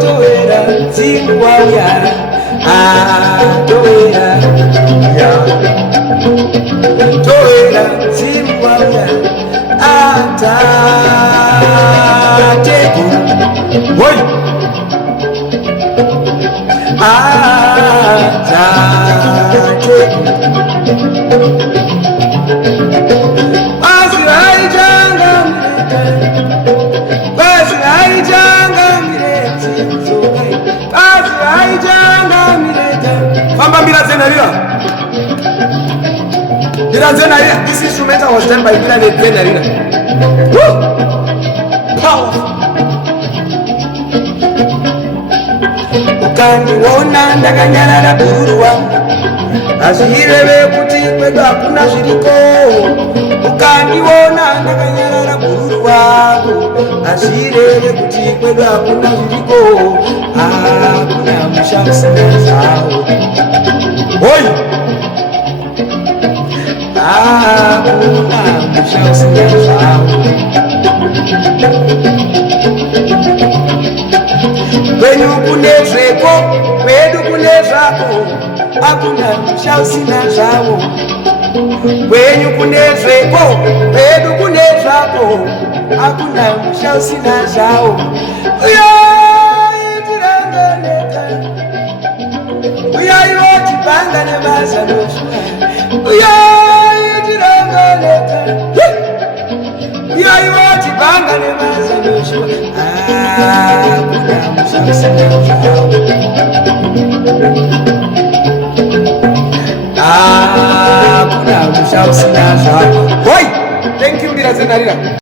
Toera Zimbabwe, Toera, Toera Zimbabwe, Atateku, Oi, Atateku. Famba mbira zenarira. Mbira zenarira. This instrumental was done by Mbira zenarira. Woo! Power. Ukandiona ndakanyarara buru wangu, azvireve kuti kwedu hakuna zviriko. Ukandiona ndakanyarara buru wangu, azvireve kuti kwedu hakuna zviriko. Hakuna musha usina zvawo. Oi! Hakuna musha usina zvawo. Kwenyu kune zveko, kwedu kune zvako. Hakuna musha usina zvawo. Kwenyu kune zveko, kwedu kune zvako. Hakuna musha usina zvawo. Uyayotibanga nebasa noshuna. Uyayotibanga uyayotibanga nebasa noshuna. Kuna musasana zvawo. Kuna musasana zvawo. Oi! Thank you Mbira zenarira.